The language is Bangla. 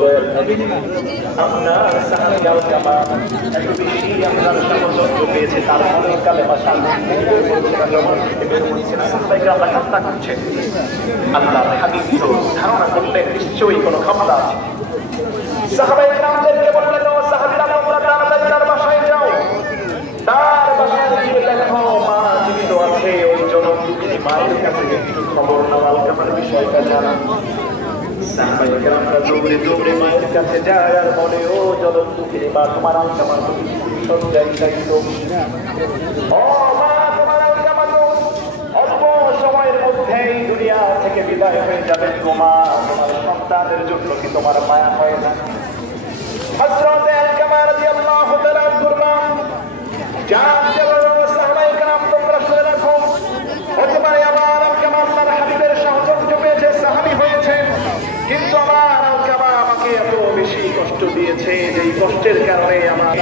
দয়াল আপনার সাহাবী আল-কামা এত বেশি আপনার সামর্থ্য পেয়েছে, তারপরে কালেমা সাহাবী সাহাবাইরা কান্না করছেন। আল্লাহর হাবিব তো ধারণা করলেন নিশ্চয়ই কোনো ঘটনা আছে। সাহাবায়ে কেরামদেরকে বললেন, ও সাহাবীরা, তোমরা তাড়াতাড়ি তার বাসায় যাও, তার বাসায় গিয়ে দেখো মা জীবিত আছে, ওই জনম দুঃখী মায়ের কাছে একটু খবর নাও, আল-কামার বিষয়টা জানা। সাহাবায়ে কেরামরা দৌড়ে দৌড়ে মায়ের কাছে যায় আর বলে, ও জনম দুঃখী মা, তোমার আল-কামার সজ্জায় চাইত। ও মা, তোমার আল-কামা তো অল্প সময়ের মধ্যেই দুনিয়া থেকে বিদায় হয়ে যাবে। তোমার সন্তানের জন্য কি তোমার মায়া হয় না? হযরত আল-কামা রাদিয়াল্লাহু তাআলা কুরবান জান দেওয়ার সাহাবায়ে কেরাম, তোমরা শুনে রাখো, হতে পারে আমার আল-কামা আল্লাহর হাবিবের সাহচর্য পেয়েছে, সাহাবী হয়েছে, কিন্তু আমার আল-কামা আমাকে এত বেশি কষ্ট দিয়েছে, যেই কষ্টের কারণে আমার